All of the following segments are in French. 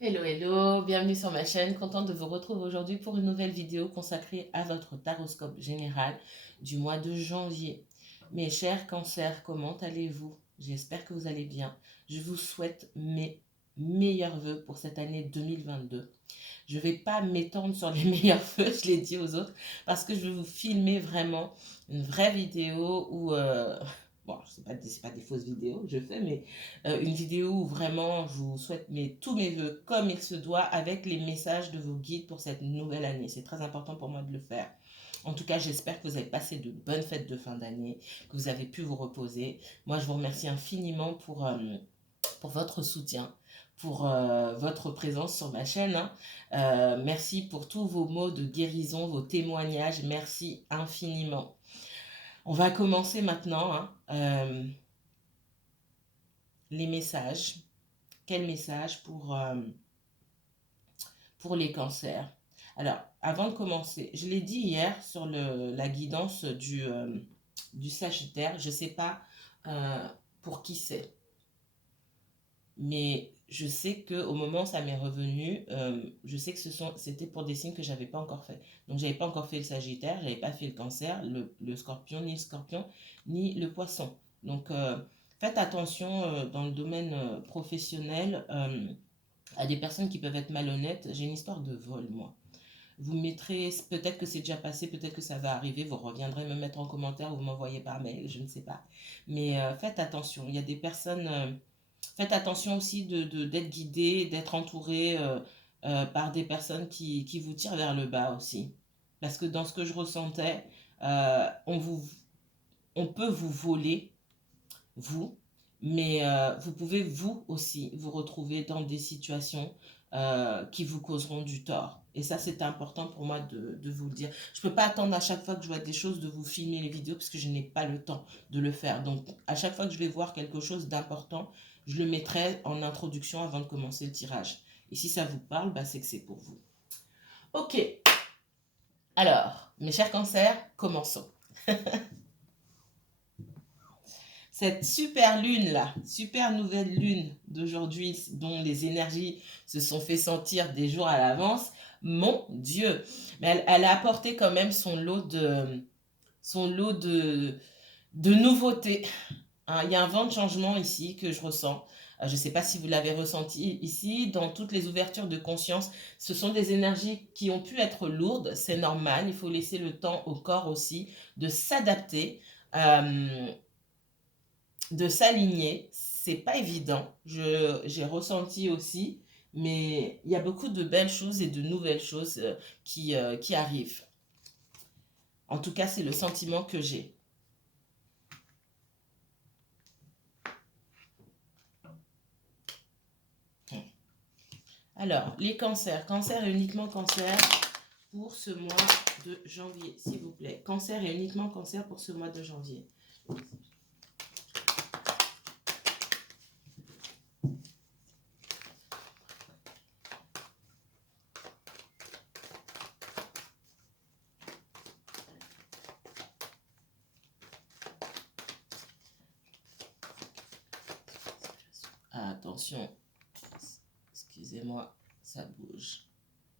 Hello, hello, bienvenue sur ma chaîne. Contente de vous retrouver aujourd'hui pour une nouvelle vidéo consacrée à votre taroscope général du mois de janvier. Mes chers cancers, comment allez-vous? J'espère que vous allez bien. Je vous souhaite mes meilleurs vœux pour cette année 2022. Je ne vais pas m'étendre sur les meilleurs vœux, je l'ai dit aux autres, parce que je vais vous filmer vraiment une vraie vidéo où bon, c'est pas des fausses vidéos que je fais, mais une vidéo où vraiment je vous souhaite tous mes voeux comme il se doit avec les messages de vos guides pour cette nouvelle année. C'est très important pour moi de le faire. En tout cas, j'espère que vous avez passé de bonnes fêtes de fin d'année, que vous avez pu vous reposer. Moi, je vous remercie infiniment pour votre soutien, pour votre présence sur ma chaîne. Hein. Merci pour tous vos mots de guérison, vos témoignages. Merci infiniment. On va commencer maintenant. Hein. Les messages. Quel message pour les cancers? Alors, avant de commencer, je l'ai dit hier sur la guidance du Sagittaire, je ne sais pas pour qui c'est, mais je sais qu'au moment où ça m'est revenu, je sais que c'était pour des signes que je n'avais pas encore fait. Donc, je n'avais pas encore fait le Sagittaire, je n'avais pas fait le Cancer, le Scorpion, ni le Poisson. Donc, faites attention dans le domaine professionnel à des personnes qui peuvent être malhonnêtes. J'ai une histoire de vol, moi. Vous mettrez, peut-être que c'est déjà passé, peut-être que ça va arriver, vous reviendrez me mettre en commentaire ou vous m'envoyez par mail, je ne sais pas. Mais faites attention, il y a des personnes, faites attention aussi d'être guidé, d'être entouré par des personnes qui vous tirent vers le bas aussi. Parce que dans ce que je ressentais, euh, on, vous, on peut vous voler, vous, mais vous pouvez vous aussi vous retrouver dans des situations qui vous causeront du tort. Et ça, c'est important pour moi de vous le dire. Je ne peux pas attendre à chaque fois que je vois des choses de vous filmer les vidéos parce que je n'ai pas le temps de le faire. Donc, à chaque fois que je vais voir quelque chose d'important, je le mettrai en introduction avant de commencer le tirage. Et si ça vous parle, bah, c'est que c'est pour vous. Ok. Alors, mes chers cancers, commençons. Cette super lune là, super nouvelle lune d'aujourd'hui dont les énergies se sont fait sentir des jours à l'avance, mon Dieu, mais elle a apporté quand même son lot de nouveautés. Hein, il y a un vent de changement ici que je ressens. Je ne sais pas si vous l'avez ressenti ici, dans toutes les ouvertures de conscience, ce sont des énergies qui ont pu être lourdes, c'est normal, il faut laisser le temps au corps aussi de s'adapter. De s'aligner, c'est pas évident. J'ai ressenti aussi, mais il y a beaucoup de belles choses et de nouvelles choses qui arrivent. En tout cas, c'est le sentiment que j'ai. Alors, les cancers. Cancer et uniquement cancer pour ce mois de janvier, s'il vous plaît. Cancer et uniquement cancer pour ce mois de janvier. Attention, excusez-moi, ça bouge.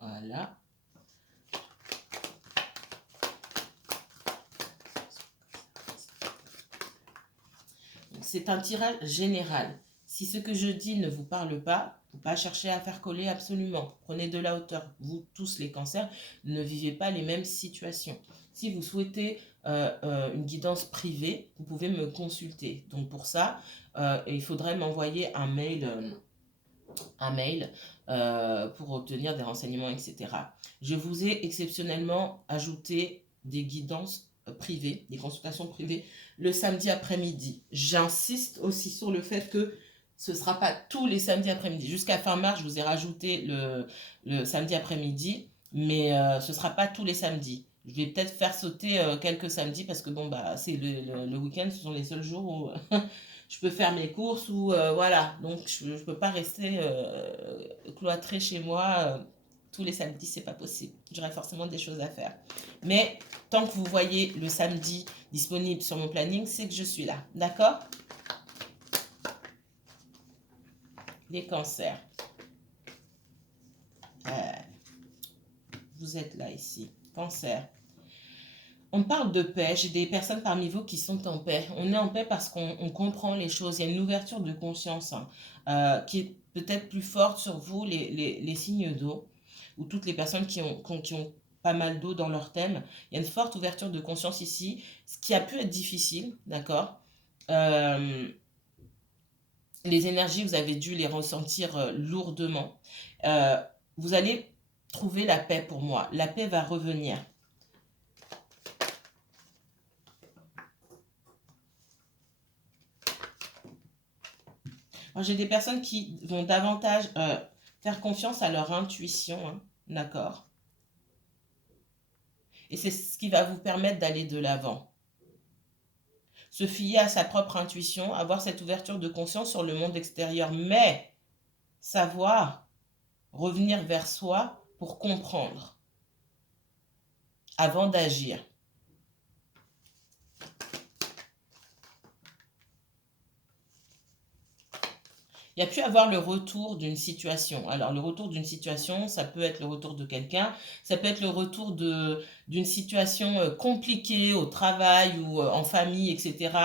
Voilà. C'est un tirage général. Si ce que je dis ne vous parle pas, il ne faut pas chercher à faire coller absolument. Prenez de la hauteur. Vous tous les cancers ne vivez pas les mêmes situations. Si vous souhaitez une guidance privée, vous pouvez me consulter. Donc pour ça, il faudrait m'envoyer un mail pour obtenir des renseignements, etc. Je vous ai exceptionnellement ajouté des guidances privées, des consultations privées le samedi après-midi. J'insiste aussi sur le fait que ce ne sera pas tous les samedis après-midi. Jusqu'à fin mars, je vous ai rajouté le samedi après-midi, mais ce ne sera pas tous les samedis. Je vais peut-être faire sauter quelques samedis parce que bon, bah, c'est le week-end, ce sont les seuls jours où je peux faire mes courses ou voilà. Donc je ne peux pas rester cloîtrée chez moi tous les samedis, c'est pas possible. J'aurai forcément des choses à faire. Mais tant que vous voyez le samedi disponible sur mon planning, c'est que je suis là. D'accord? Les cancers. vous êtes là ici. Cancer. On parle de paix. J'ai des personnes parmi vous qui sont en paix. On est en paix parce qu'on comprend les choses. Il y a une ouverture de conscience qui est peut-être plus forte sur vous, les signes d'eau, ou toutes les personnes qui ont pas mal d'eau dans leur thème. Il y a une forte ouverture de conscience ici, ce qui a pu être difficile, d'accord. Les énergies, vous avez dû les ressentir lourdement. Vous allez trouver la paix pour moi. La paix va revenir. J'ai des personnes qui vont davantage faire confiance à leur intuition, hein, d'accord? Et c'est ce qui va vous permettre d'aller de l'avant. Se fier à sa propre intuition, avoir cette ouverture de conscience sur le monde extérieur, mais savoir revenir vers soi pour comprendre avant d'agir. Il y a pu avoir le retour d'une situation. Alors, le retour d'une situation, ça peut être le retour de quelqu'un, ça peut être le retour d'une situation compliquée au travail ou en famille, etc.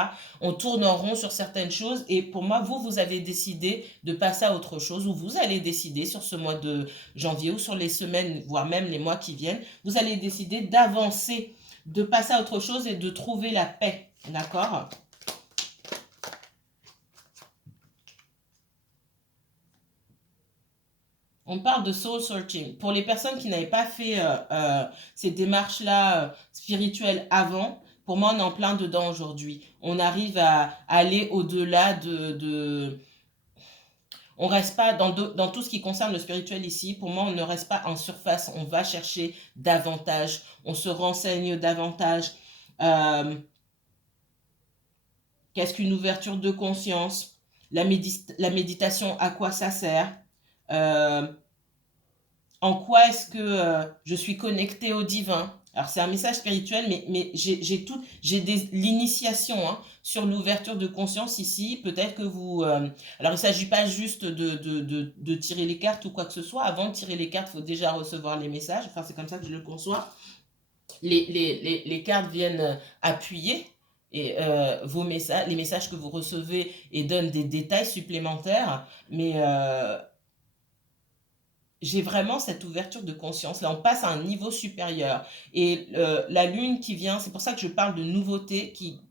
On tourne en rond sur certaines choses et pour moi, vous avez décidé de passer à autre chose ou vous allez décider sur ce mois de janvier ou sur les semaines, voire même les mois qui viennent, vous allez décider d'avancer, de passer à autre chose et de trouver la paix. D'accord ? On parle de soul searching. Pour les personnes qui n'avaient pas fait ces démarches-là spirituelles avant, pour moi, on est en plein dedans aujourd'hui. On arrive à aller au-delà on reste pas dans tout ce qui concerne le spirituel ici. Pour moi, on ne reste pas en surface. On va chercher davantage. On se renseigne davantage. Qu'est-ce qu'une ouverture de conscience? La méditation, à quoi ça sert? En quoi est-ce que je suis connectée au divin? Alors c'est un message spirituel, mais j'ai l'initiation hein, sur l'ouverture de conscience ici. Peut-être que vous... alors il ne s'agit pas juste de tirer les cartes ou quoi que ce soit. Avant de tirer les cartes, il faut déjà recevoir les messages. Enfin c'est comme ça que je le conçois. Les cartes viennent appuyer et les messages que vous recevez et donnent des détails supplémentaires. Mais j'ai vraiment cette ouverture de conscience. Là, on passe à un niveau supérieur. Et la lune qui vient, c'est pour ça que je parle de nouveautés qui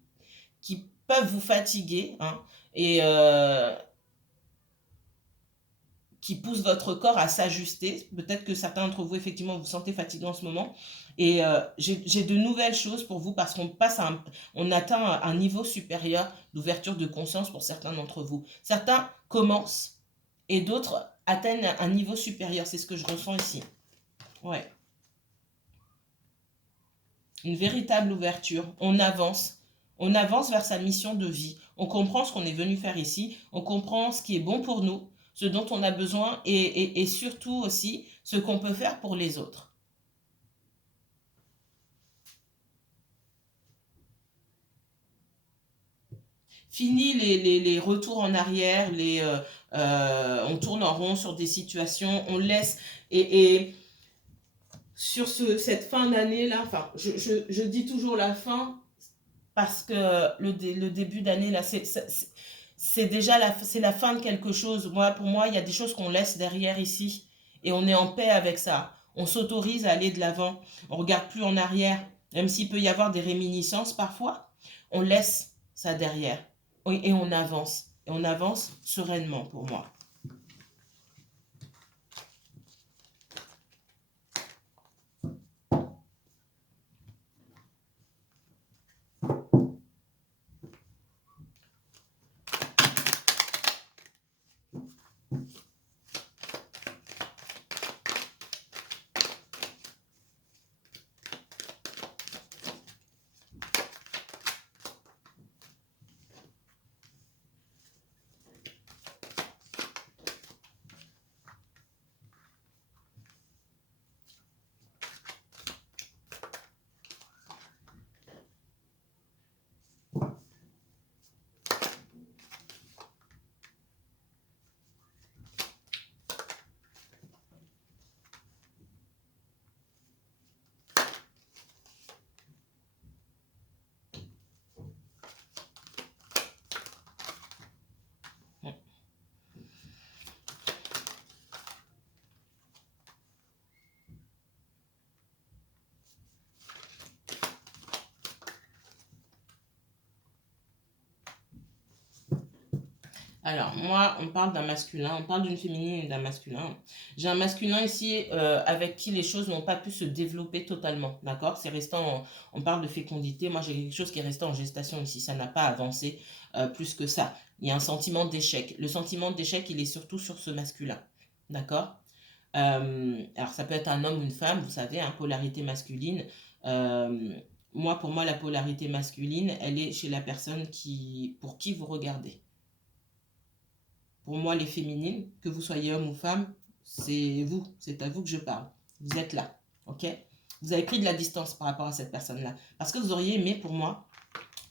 peuvent vous fatiguer hein, et qui poussent votre corps à s'ajuster. Peut-être que certains d'entre vous, effectivement, vous sentez fatigué en ce moment. Et j'ai de nouvelles choses pour vous parce on atteint un niveau supérieur d'ouverture de conscience pour certains d'entre vous. Certains commencent et d'autres atteignent un niveau supérieur. C'est ce que je ressens ici. Ouais. Une véritable ouverture. On avance. On avance vers sa mission de vie. On comprend ce qu'on est venu faire ici. On comprend ce qui est bon pour nous, ce dont on a besoin et surtout aussi ce qu'on peut faire pour les autres. Fini les retours en arrière, on tourne en rond sur des situations, on laisse et sur cette fin d'année là, enfin je dis toujours la fin parce que le début d'année là c'est déjà c'est la fin de quelque chose. Pour moi il y a des choses qu'on laisse derrière ici et on est en paix avec ça. On s'autorise à aller de l'avant, on regarde plus en arrière, même s'il peut y avoir des réminiscences parfois, on laisse ça derrière. Oui, et on avance sereinement pour moi. Alors, moi, on parle d'un masculin, on parle d'une féminine et d'un masculin. J'ai un masculin ici avec qui les choses n'ont pas pu se développer totalement, d'accord? C'est restant, on parle de fécondité. Moi, j'ai quelque chose qui est resté en gestation ici. Ça n'a pas avancé plus que ça. Il y a un sentiment d'échec. Le sentiment d'échec, il est surtout sur ce masculin, d'accord? Alors, ça peut être un homme ou une femme, vous savez, hein, polarité masculine. Euh, pour moi, la polarité masculine, elle est chez la personne pour qui vous regardez. Pour moi, les féminines, que vous soyez homme ou femme, c'est vous, c'est à vous que je parle. Vous êtes là, ok? Vous avez pris de la distance par rapport à cette personne-là. Parce que vous auriez aimé, pour moi,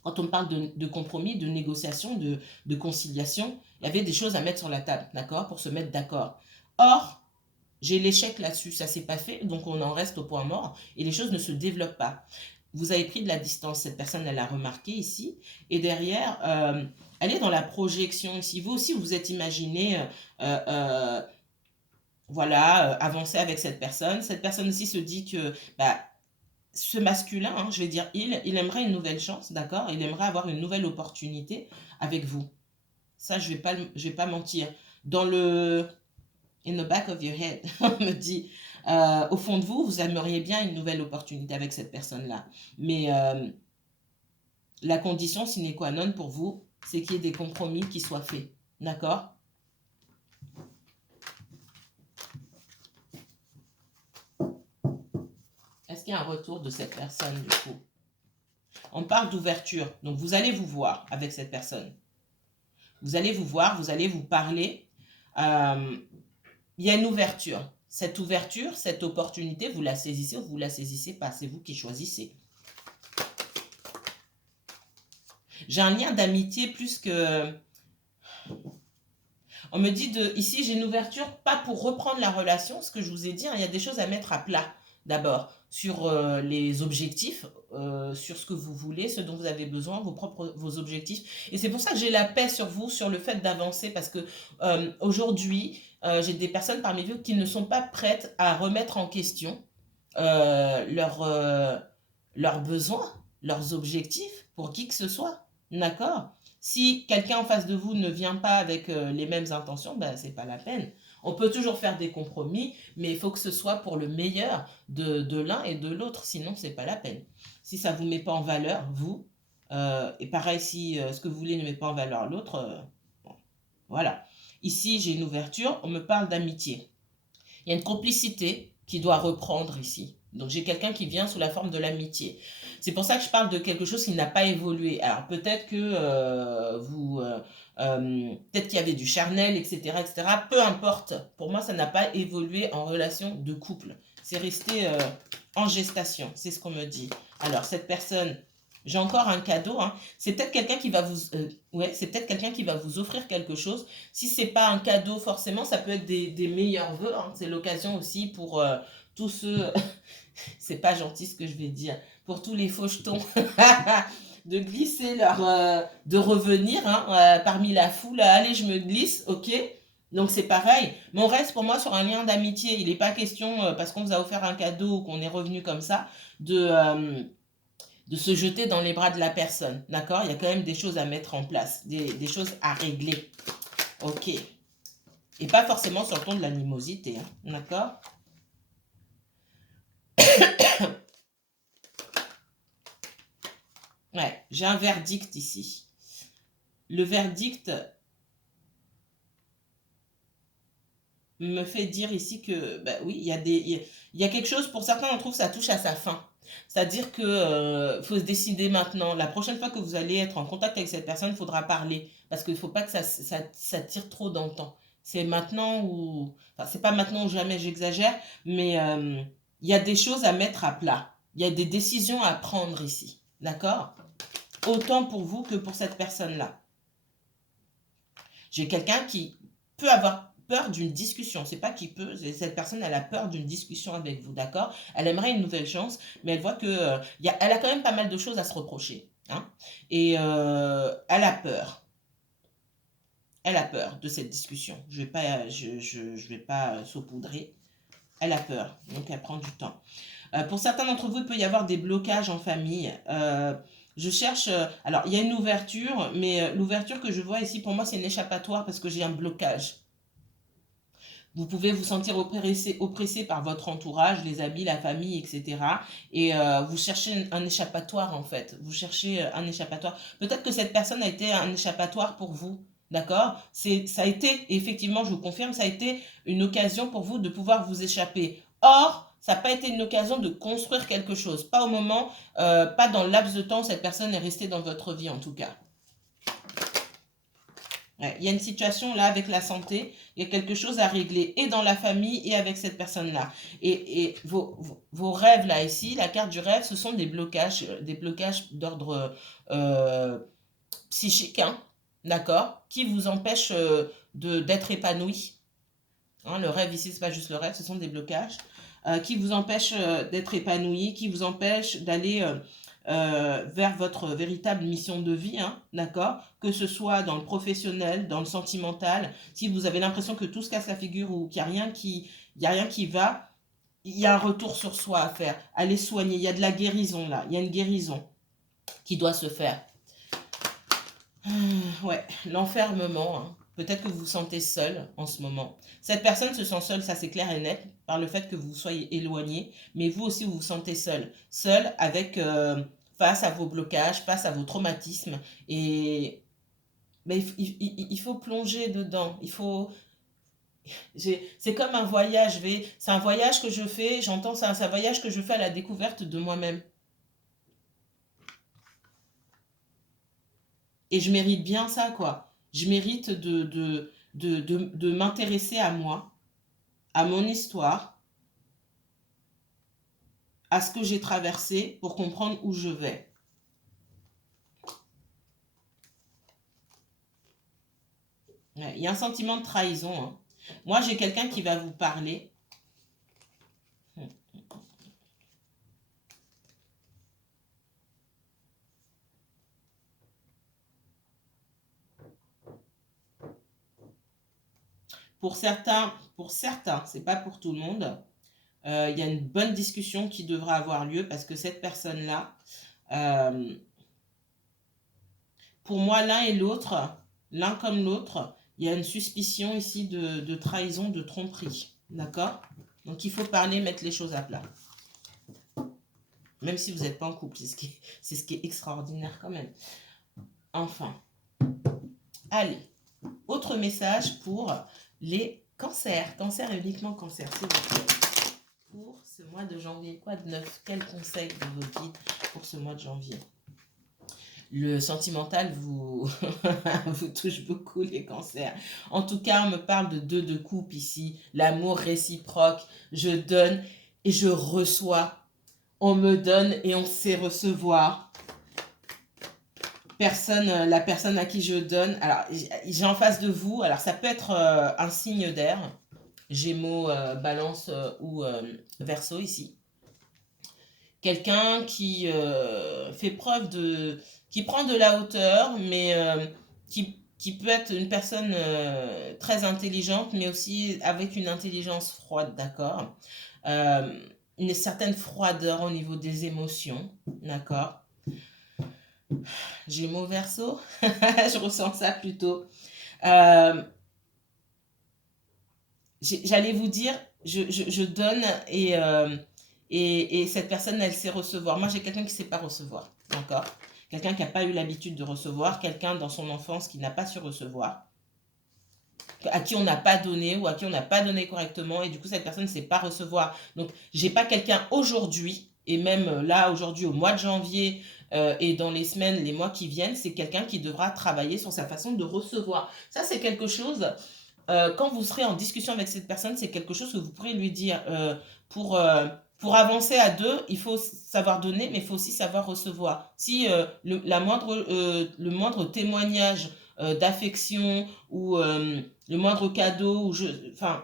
quand on parle de compromis, de négociation, de conciliation, il y avait des choses à mettre sur la table, d'accord? Pour se mettre d'accord. Or, j'ai l'échec là-dessus, ça s'est pas fait, donc on en reste au point mort et les choses ne se développent pas. Vous avez pris de la distance, cette personne, elle a remarqué ici, et derrière, elle est dans la projection ici. Vous aussi, vous vous êtes imaginé, voilà, avancer avec cette personne. Cette personne aussi se dit que bah, ce masculin, hein, je vais dire il aimerait une nouvelle chance, d'accord? Il aimerait avoir une nouvelle opportunité avec vous. Ça, je vais pas mentir. Dans le in the back of your head, on me dit, au fond de vous, vous aimeriez bien une nouvelle opportunité avec cette personne-là. Mais la condition sine qua non pour vous, c'est qu'il y ait des compromis qui soient faits. D'accord? Est-ce qu'il y a un retour de cette personne du coup? On parle d'ouverture. Donc vous allez vous voir avec cette personne. Vous allez vous voir, vous allez vous parler. Il y a une ouverture. Cette ouverture, cette opportunité, vous la saisissez ou vous la saisissez pas. C'est vous qui choisissez. J'ai un lien d'amitié plus que... On me dit ici, j'ai une ouverture, pas pour reprendre la relation, ce que je vous ai dit, hein, il y a des choses à mettre à plat. D'abord, sur les objectifs, sur ce que vous voulez, ce dont vous avez besoin, vos objectifs. Et c'est pour ça que j'ai la paix sur vous, sur le fait d'avancer, parce que aujourd'hui, j'ai des personnes parmi vous qui ne sont pas prêtes à remettre en question leurs besoins, leurs objectifs, pour qui que ce soit. D'accord? Si quelqu'un en face de vous ne vient pas avec les mêmes intentions, ben, c'est pas la peine. On peut toujours faire des compromis, mais il faut que ce soit pour le meilleur de l'un et de l'autre, sinon c'est pas la peine. Si ça vous met pas en valeur, vous, et pareil si ce que vous voulez ne met pas en valeur l'autre, bon, voilà. Ici, j'ai une ouverture, on me parle d'amitié. Il y a une complicité qui doit reprendre ici. Donc j'ai quelqu'un qui vient sous la forme de l'amitié. C'est pour ça que je parle de quelque chose qui n'a pas évolué. Alors peut-être que peut-être qu'il y avait du charnel, etc., etc. Peu importe. Pour moi, ça n'a pas évolué en relation de couple. C'est resté en gestation. C'est ce qu'on me dit. Alors cette personne, j'ai encore un cadeau. Hein. C'est peut-être quelqu'un qui va vous, ouais, c'est peut-être quelqu'un qui va vous offrir quelque chose. Si c'est pas un cadeau forcément, ça peut être des meilleurs vœux. Hein. C'est l'occasion aussi pour tous ceux, c'est pas gentil ce que je vais dire, pour tous les fauchetons de glisser de revenir hein, parmi la foule. Allez, je me glisse, ok. Donc c'est pareil, mais on reste pour moi sur un lien d'amitié. Il n'est pas question, parce qu'on vous a offert un cadeau ou qu'on est revenu comme ça, de se jeter dans les bras de la personne. D'accord? Il y a quand même des choses à mettre en place, des choses à régler. Ok. Et pas forcément sur le ton de l'animosité. Hein, d'accord? Ouais, j'ai un verdict ici. Le verdict me fait dire ici que, bah oui, il y a quelque chose, pour certains d'entre vous, ça touche à sa fin. C'est-à-dire que faut se décider maintenant. La prochaine fois que vous allez être en contact avec cette personne, il faudra parler. Parce qu'il ne faut pas que ça tire trop dans le temps. C'est maintenant ou... Enfin, c'est pas maintenant ou jamais, j'exagère, mais il y a des choses à mettre à plat. Il y a des décisions à prendre ici. D'accord? Autant pour vous que pour cette personne-là. J'ai quelqu'un qui peut avoir peur d'une discussion. C'est pas qui peut, cette personne, elle a peur d'une discussion avec vous, d'accord? Elle aimerait une nouvelle chance, mais elle voit que elle a quand même pas mal de choses à se reprocher. Hein? Et elle a peur. Elle a peur de cette discussion. Je vais pas saupoudrer. Elle a peur, donc elle prend du temps. Pour certains d'entre vous, il peut y avoir des blocages en famille. Je cherche, alors il y a une ouverture, mais l'ouverture que je vois ici, pour moi, c'est un échappatoire parce que j'ai un blocage. Vous pouvez vous sentir oppressé par votre entourage, les amis, la famille, etc. Et vous cherchez un échappatoire, en fait. Vous cherchez un échappatoire. Peut-être que cette personne a été un échappatoire pour vous. D'accord? Ça a été, effectivement, je vous confirme, ça a été une occasion pour vous de pouvoir vous échapper. Or, ça n'a pas été une occasion de construire quelque chose. Pas au moment, pas dans le laps de temps où cette personne est restée dans votre vie, en tout cas. Ouais, il y a une situation là avec la santé, il y a quelque chose à régler et dans la famille et avec cette personne-là. Et vos rêves là ici, la carte du rêve, ce sont des blocages d'ordre psychique, hein, d'accord, qui vous empêchent d'être épanoui. Hein, le rêve ici, c'est pas juste le rêve, ce sont des blocages qui vous empêchent d'être épanoui, qui vous empêchent d'aller vers votre véritable mission de vie, hein, d'accord? Que ce soit dans le professionnel, dans le sentimental, si vous avez l'impression que tout se casse la figure ou qu'il n'y a il y a rien qui va, il y a un retour sur soi à faire. Allez soigner, il y a de la guérison là, il y a une guérison qui doit se faire. Ouais, l'enfermement, hein. Peut-être que vous vous sentez seul en ce moment. Cette personne se sent seule, ça c'est clair et net, par le fait que vous soyez éloigné, mais vous aussi vous vous sentez seul. Seul avec, face à vos blocages, face à vos traumatismes. Et ben, il faut plonger dedans. C'est comme un voyage. C'est un voyage que je fais, j'entends ça, c'est un voyage que je fais à la découverte de moi-même. Et je mérite bien ça, quoi. Je mérite de m'intéresser à moi, à mon histoire, à ce que j'ai traversé pour comprendre où je vais. Ouais, il y a un sentiment de trahison, hein. Moi, j'ai quelqu'un qui va vous parler. Pour certains, c'est pas pour tout le monde. Il y a une bonne discussion qui devra avoir lieu parce que cette personne-là, euh, pour moi, l'un et l'autre, l'un comme l'autre, il y a une suspicion ici de trahison, de tromperie. D'accord? Donc il faut parler, mettre les choses à plat. Même si vous n'êtes pas en couple, c'est ce qui est extraordinaire quand même. Enfin, allez, autre message pour les cancers. Cancer et uniquement cancer, s'il vous plaît. Pour ce mois de janvier, quoi de neuf? Quel conseil de vos guides pour ce mois de janvier? Le sentimental vous, vous touche beaucoup, les cancers. En tout cas, on me parle de deux de coupe ici. L'amour réciproque. Je donne et je reçois. On me donne et on sait recevoir. La personne à qui je donne. Alors, j'ai en face de vous. Alors, ça peut être un signe d'air. Gémeaux, balance ou verseau ici. Quelqu'un qui fait preuve qui prend de la hauteur, mais qui peut être une personne très intelligente, mais aussi avec une intelligence froide, d'accord? Une certaine froideur au niveau des émotions, d'accord? Gémeaux verseau, je ressens ça plutôt. J'allais vous dire, je donne et cette personne, elle sait recevoir. Moi, j'ai quelqu'un qui ne sait pas recevoir, d'accord? Quelqu'un qui n'a pas eu l'habitude de recevoir, quelqu'un dans son enfance qui n'a pas su recevoir, à qui on n'a pas donné ou à qui on n'a pas donné correctement, et du coup, cette personne ne sait pas recevoir. Donc, j'ai pas quelqu'un aujourd'hui, et même là, aujourd'hui, au mois de janvier, et dans les semaines, les mois qui viennent, c'est quelqu'un qui devra travailler sur sa façon de recevoir. Ça, c'est quelque chose quand vous serez en discussion avec cette personne, c'est quelque chose que vous pourrez lui dire. Pour avancer à deux, il faut savoir donner, mais il faut aussi savoir recevoir. Si le moindre témoignage d'affection ou le moindre cadeau, enfin,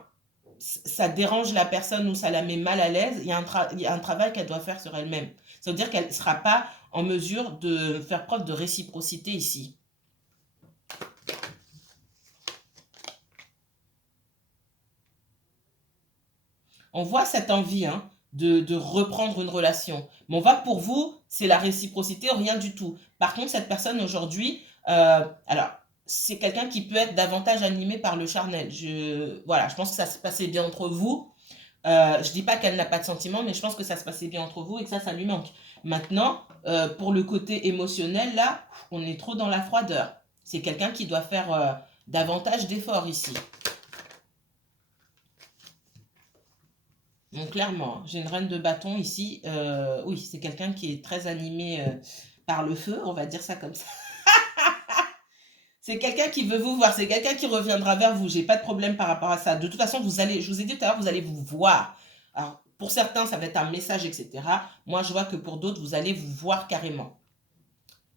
ça dérange la personne ou ça la met mal à l'aise, il y a un travail qu'elle doit faire sur elle-même. Ça veut dire qu'elle ne sera pas en mesure de faire preuve de réciprocité ici. On voit cette envie, hein. de reprendre une relation. Mais on voit que pour vous, c'est la réciprocité ou rien du tout. Par contre, cette personne aujourd'hui, alors, c'est quelqu'un qui peut être davantage animé par le charnel. Voilà, je pense que ça se passait bien entre vous. Je dis pas qu'elle n'a pas de sentiments, mais je pense que ça se passait bien entre vous et que ça lui manque. Maintenant, pour le côté émotionnel, là, on est trop dans la froideur. C'est quelqu'un qui doit faire davantage d'efforts ici. Donc clairement, j'ai une reine de bâton ici. Oui, c'est quelqu'un qui est très animé par le feu, on va dire ça comme ça. C'est quelqu'un qui veut vous voir, c'est quelqu'un qui reviendra vers vous. J'ai pas de problème par rapport à ça. De toute façon, je vous ai dit tout à l'heure, vous allez vous voir. Alors, pour certains, ça va être un message, etc. Moi, je vois que pour d'autres, vous allez vous voir carrément.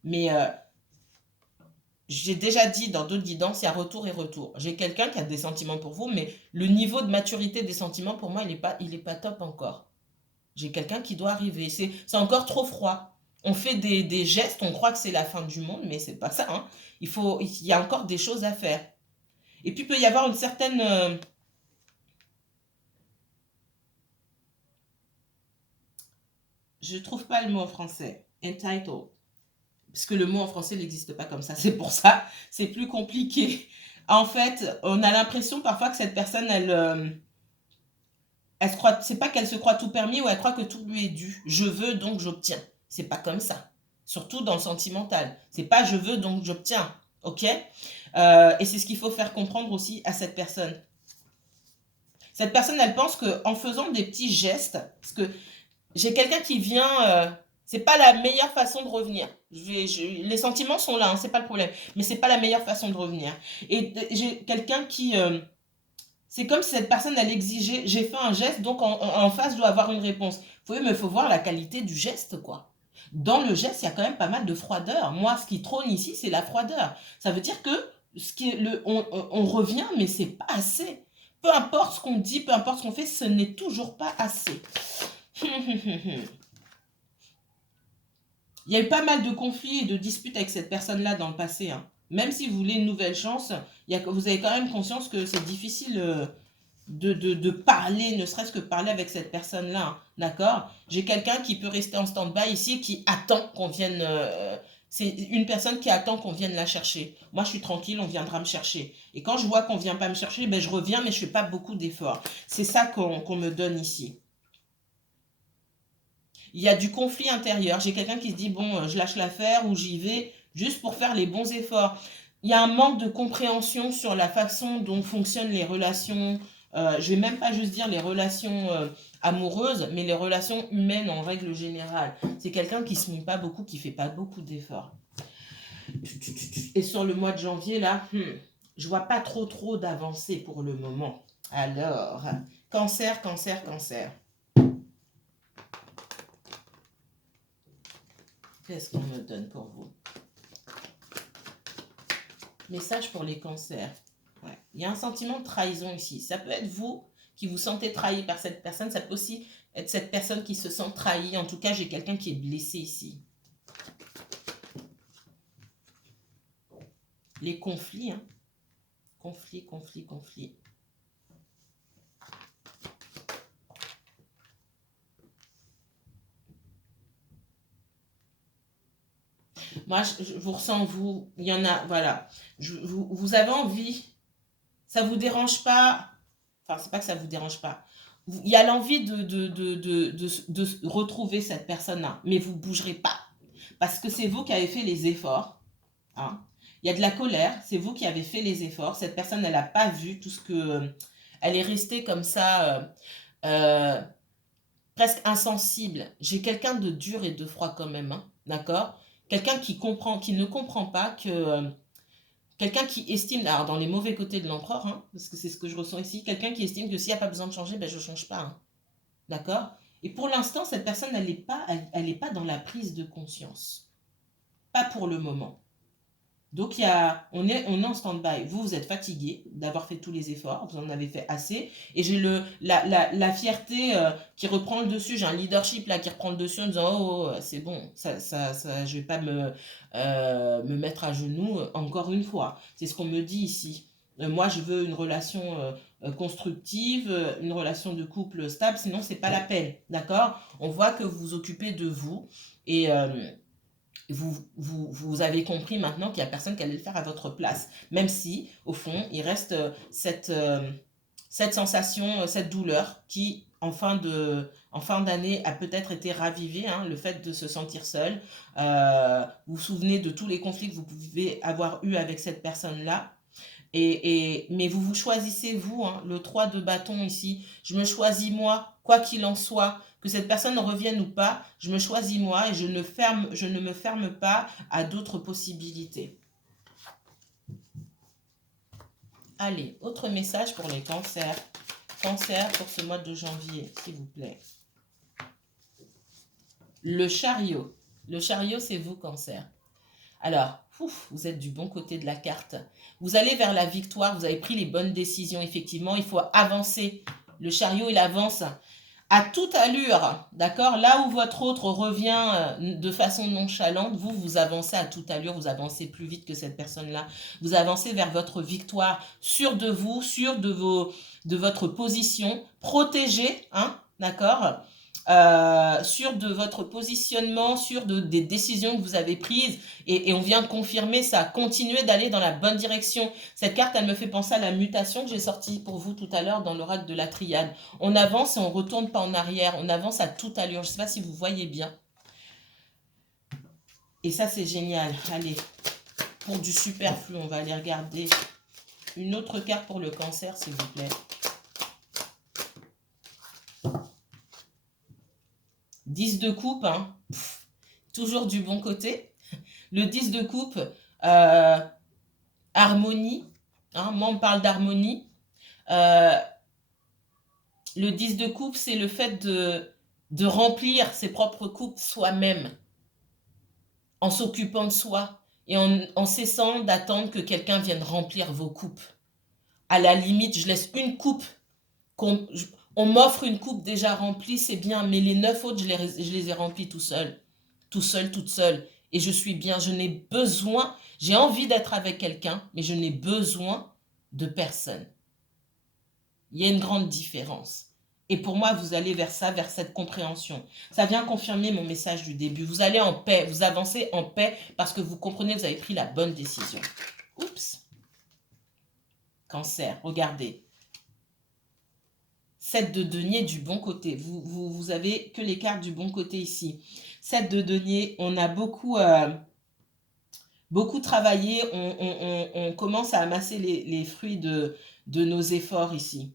Mais j'ai déjà dit dans d'autres guidances, il y a retour et retour. J'ai quelqu'un qui a des sentiments pour vous, mais le niveau de maturité des sentiments, pour moi, il est pas top encore. J'ai quelqu'un qui doit arriver. C'est encore trop froid. On fait des gestes, on croit que c'est la fin du monde, mais c'est pas ça, hein. Il y a encore des choses à faire. Et puis, il peut y avoir une certaine... je trouve pas le mot en français. Entitled. Parce que le mot en français n'existe pas comme ça. C'est pour ça. C'est plus compliqué. En fait, on a l'impression parfois que cette personne, elle se croit... C'est pas qu'elle se croit tout permis ou elle croit que tout lui est dû. Je veux, donc j'obtiens. C'est pas comme ça. Surtout dans le sentimental. C'est pas je veux, donc j'obtiens. Ok? Et c'est ce qu'il faut faire comprendre aussi à cette personne. Cette personne, elle pense qu'en faisant des petits gestes, parce que j'ai quelqu'un qui vient, c'est pas la meilleure façon de revenir. Les sentiments sont là, hein, c'est pas le problème, mais c'est pas la meilleure façon de revenir. Et j'ai quelqu'un qui, c'est comme si cette personne elle exigeait, j'ai fait un geste, donc en face je dois avoir une réponse. Vous voyez, mais il faut voir la qualité du geste, quoi. Dans le geste, il y a quand même pas mal de froideur. Moi, ce qui trône ici, c'est la froideur. Ça veut dire que on revient, mais c'est pas assez. Peu importe ce qu'on dit, peu importe ce qu'on fait, ce n'est toujours pas assez. Il y a eu pas mal de conflits et de disputes avec cette personne-là dans le passé, hein. Même si vous voulez une nouvelle chance, vous avez quand même conscience que c'est difficile de parler, ne serait-ce que parler avec cette personne-là, hein. D'accord? J'ai quelqu'un qui peut rester en stand-by ici, qui attend qu'on vienne... c'est une personne qui attend qu'on vienne la chercher. Moi, je suis tranquille, on viendra me chercher. Et quand je vois qu'on ne vient pas me chercher, ben, je reviens, mais je ne fais pas beaucoup d'efforts. C'est ça qu'on me donne ici. Il y a du conflit intérieur. J'ai quelqu'un qui se dit, bon, je lâche l'affaire ou j'y vais juste pour faire les bons efforts. Il y a un manque de compréhension sur la façon dont fonctionnent les relations. Je vais même pas juste dire les relations amoureuses, mais les relations humaines en règle générale. C'est quelqu'un qui se mouille pas beaucoup, qui fait pas beaucoup d'efforts. Et sur le mois de janvier, là, je vois pas trop d'avancées pour le moment. Alors, cancer, cancer, cancer. Qu'est-ce qu'on me donne pour vous? Message pour les cancers. Ouais. Il y a un sentiment de trahison ici. Ça peut être vous qui vous sentez trahi par cette personne. Ça peut aussi être cette personne qui se sent trahie. En tout cas, j'ai quelqu'un qui est blessé ici. Les conflits. Hein. Conflit, conflit, conflit. Moi, je vous ressens, vous. Il y en a, voilà. Vous avez envie. Ça vous dérange pas. Enfin, c'est pas que ça vous dérange pas. Il y a l'envie de retrouver cette personne-là. Mais vous ne bougerez pas. Parce que c'est vous qui avez fait les efforts. Hein. Il y a de la colère. C'est vous qui avez fait les efforts. Cette personne, elle n'a pas vu tout ce que... Elle est restée comme ça, presque insensible. J'ai quelqu'un de dur et de froid quand même. Hein. D'accord? Quelqu'un qui ne comprend pas que... quelqu'un qui estime, alors dans les mauvais côtés de l'empereur, hein, parce que c'est ce que je ressens ici, quelqu'un qui estime que s'il n'y a pas besoin de changer, ben je ne change pas. Hein. D'accord? Et pour l'instant, cette personne, elle n'est pas dans la prise de conscience. Pas pour le moment. Donc, on est en stand-by. Vous êtes fatigué d'avoir fait tous les efforts, vous en avez fait assez. Et j'ai la fierté qui reprend le dessus. J'ai un leadership là qui reprend le dessus en disant oh, c'est bon, je ne vais pas me mettre à genoux encore une fois. C'est ce qu'on me dit ici. Moi, je veux une relation constructive, une relation de couple stable, sinon c'est pas la peine, d'accord? On voit que vous vous occupez de vous et vous avez compris maintenant qu'il n'y a personne qui allait le faire à votre place, même si, au fond, il reste cette sensation, cette douleur qui, en fin d'année, a peut-être été ravivée, hein, le fait de se sentir seul. Vous vous souvenez de tous les conflits que vous pouvez avoir eu avec cette personne-là. Mais vous choisissez, vous, hein, le 3 de bâton ici. Je me choisis moi, quoi qu'il en soit, que cette personne revienne ou pas, je me choisis moi et je ne me ferme pas à d'autres possibilités. Allez, autre message pour les cancers. Cancer pour ce mois de janvier, s'il vous plaît. Le chariot. Le chariot, c'est vous, cancer. Alors, vous êtes du bon côté de la carte. Vous allez vers la victoire, vous avez pris les bonnes décisions, effectivement. Il faut avancer. Le chariot, il avance à toute allure, d'accord? Là où votre autre revient de façon nonchalante, vous avancez à toute allure, vous avancez plus vite que cette personne-là. Vous avancez vers votre victoire, sûr de vous, sûr de votre position, protégé, hein, d'accord? Sûr de votre positionnement, sûr des décisions que vous avez prises et on vient confirmer ça. Continuez d'aller dans la bonne direction. Cette carte, elle me fait penser à la mutation que j'ai sortie pour vous tout à l'heure dans l'oracle de la triade. On avance et on ne retourne pas en arrière. On avance à toute allure. Je ne sais pas si vous voyez bien. Et ça, c'est génial. Allez, pour du superflu, on va aller regarder une autre carte pour le cancer, s'il vous plaît. 10 de coupe, hein. Toujours du bon côté. Le 10 de coupe, harmonie. Hein, moi, on parle d'harmonie. Le 10 de coupe, c'est le fait de remplir ses propres coupes soi-même, en s'occupant de soi et en cessant d'attendre que quelqu'un vienne remplir vos coupes. À la limite, je laisse une coupe, on m'offre une coupe déjà remplie, c'est bien, mais les 9 autres, je les ai remplis tout seul, toute seule. Et je suis bien, je n'ai besoin, j'ai envie d'être avec quelqu'un, mais je n'ai besoin de personne. Il y a une grande différence. Et pour moi, vous allez vers ça, vers cette compréhension. Ça vient confirmer mon message du début. Vous allez en paix, vous avancez en paix parce que vous comprenez que vous avez pris la bonne décision. Oups. Cancer, regardez. 7 de denier du bon côté. Vous avez que les cartes du bon côté ici. 7 de denier, on a beaucoup travaillé. On commence à amasser les fruits de nos efforts ici.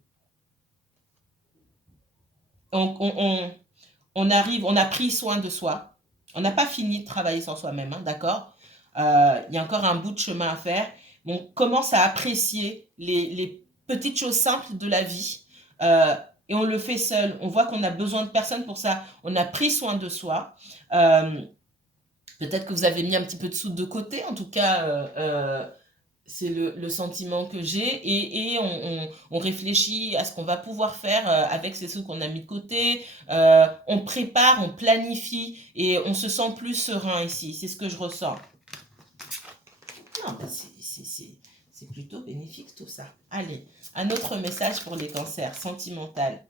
On arrive, on a pris soin de soi. On n'a pas fini de travailler sur soi-même, hein, d'accord? Il y a encore un bout de chemin à faire. On commence à apprécier les petites choses simples de la vie. Et on le fait seul. On voit qu'on a besoin de personne pour ça. On a pris soin de soi. Peut-être que vous avez mis un petit peu de sous de côté. En tout cas, c'est le sentiment que j'ai et on réfléchit à ce qu'on va pouvoir faire avec ces sous qu'on a mis de côté. On prépare, on planifie et on se sent plus serein ici. C'est ce que je ressens. Non, c'est plutôt bénéfique tout ça. Allez, un autre message pour les cancers, sentimental.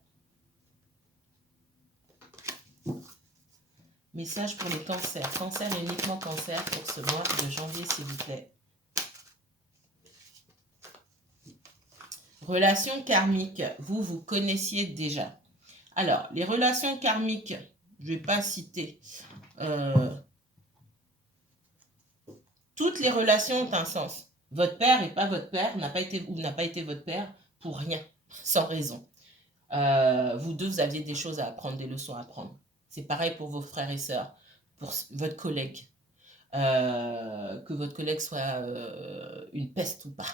Message pour les cancers. Cancer et uniquement cancer pour ce mois de janvier, s'il vous plaît. Relations karmiques, vous connaissiez déjà. Alors, les relations karmiques, je ne vais pas citer. Toutes les relations ont un sens. Votre père n'est pas votre père, n'a pas été votre père pour rien, sans raison. Vous deux, vous aviez des choses à apprendre, des leçons à apprendre. C'est pareil pour vos frères et sœurs, pour votre collègue. Que votre collègue soit une peste ou pas.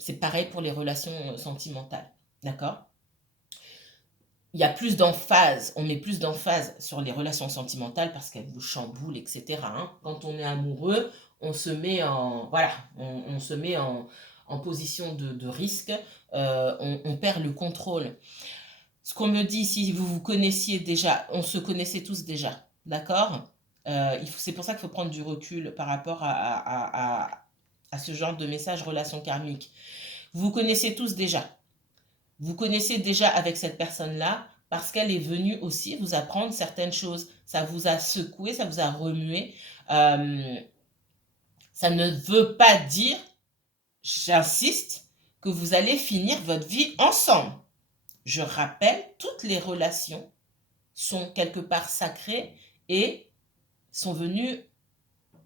C'est pareil pour les relations sentimentales, d'accord? Il y a plus d'emphase, on met plus d'emphase sur les relations sentimentales parce qu'elles vous chamboulent, etc. Hein. Quand on est amoureux, on se met en, voilà, on se met en position de risque, on perd le contrôle. Ce qu'on me dit, si vous vous connaissiez déjà, on se connaissait tous déjà, d'accord? C'est pour ça qu'il faut prendre du recul par rapport à ce genre de message relation karmique. Vous vous connaissez tous déjà. Vous connaissez déjà avec cette personne-là parce qu'elle est venue aussi vous apprendre certaines choses. Ça vous a secoué, ça vous a remué. Euh, Ça ne veut pas dire, j'insiste, que vous allez finir votre vie ensemble. Je rappelle, toutes les relations sont quelque part sacrées et sont venues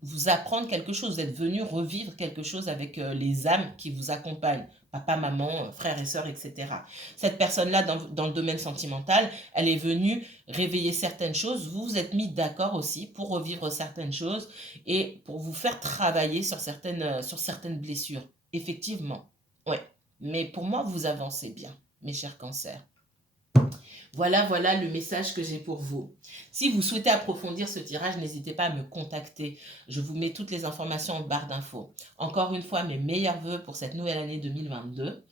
vous apprendre quelque chose. Vous êtes venu revivre quelque chose avec les âmes qui vous accompagnent. Papa, maman, frères et sœurs, etc. Cette personne-là, dans le domaine sentimental, elle est venue réveiller certaines choses. Vous vous êtes mis d'accord aussi pour revivre certaines choses et pour vous faire travailler sur certaines blessures. Effectivement. Ouais. Mais pour moi, vous avancez bien, mes chers cancers. Voilà le message que j'ai pour vous. Si vous souhaitez approfondir ce tirage, n'hésitez pas à me contacter. Je vous mets toutes les informations en barre d'infos. Encore une fois, mes meilleurs voeux pour cette nouvelle année 2022.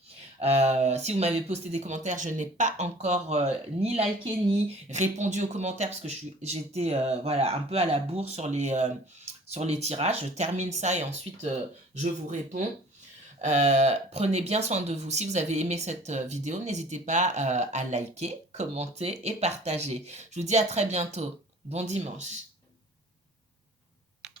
Si vous m'avez posté des commentaires, je n'ai pas encore ni liké ni répondu aux commentaires parce que j'étais voilà, un peu à la bourre sur les tirages. Je termine ça et ensuite je vous réponds. Prenez bien soin de vous. Si vous avez aimé cette vidéo, n'hésitez pas à liker, commenter et partager. Je vous dis à très bientôt. Bon dimanche.